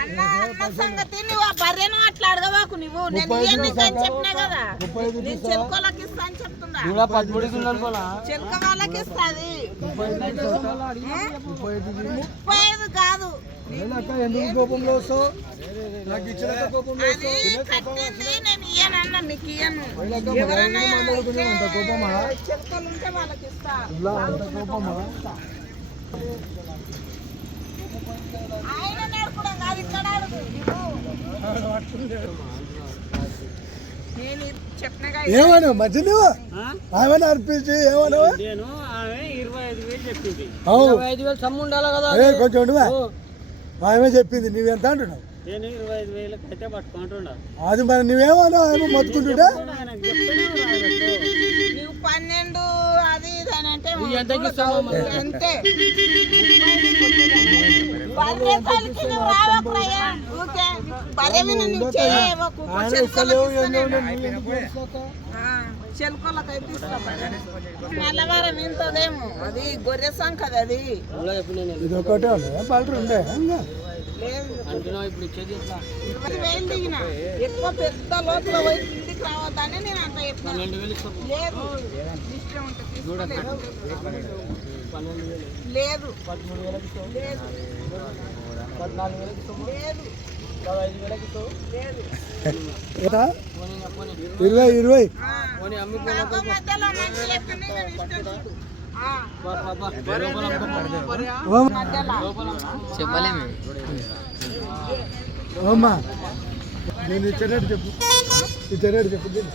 అన్న అన్న సంగతి నువ్వు ఆ బర్రెను అట్లా అడగవాకు నువ్వు. నేను ఇవన్నీ అని చెప్పినా కదా, నేను చెలుకోళ్ళకి ఇస్తా అని చెప్తున్నా. చెలుక వాళ్ళకి ఇస్తుంది 35 కాదు. అది కట్టింది నేను ఇయ్యనన్న, మీకు ఇయ్యను. ఎవరన్నా చెలుకలు ఉంటే వాళ్ళకి ఇస్తా. ఆయన నేర్పడం కాదు, ఇక్కడ అడుగు. నేను చెప్పినగా ఏమన్నా మధ్య ఆమె అర్పించి ఏమన్నా నేను ఆమె 25,000 చెప్పింది. 25,000 సమ్ము ఉండాలి కదా, కొంచెం ఆమె చెప్పింది. నువ్వెంత అంటున్నావు? నేను 25,000 అయితే పట్టుకుంటున్నా. అది మరి నువ్వేమన్నా ఆమె మొత్తుకుంటుంటే నువ్వు 12 అది ఇది అని అంటే అంతే. చెలుకోళ్ళకైతే ఇస్తాం. మల్లవారం ఇంతదేమో అది గొర్రె సంఖ అది. ఇది ఒకటే పల్టర్ ఉండే లేదు 20,000 దిగిన. ఎక్కువ పెద్ద లోపల పోయి ఇంటికి రావద్దని నేను అంత చెప్పాను. లేదు ఇష్టం ఉంటుంది లేదు 20 మధ్యలో మంచి చెప్పింది నేను ఇష్టం చూడు. చెప్పలేము. అమ్మా నేను ఇచ్చేటట్టు చెప్పు, ఇచ్చేటట్టు చెప్పు. లేదు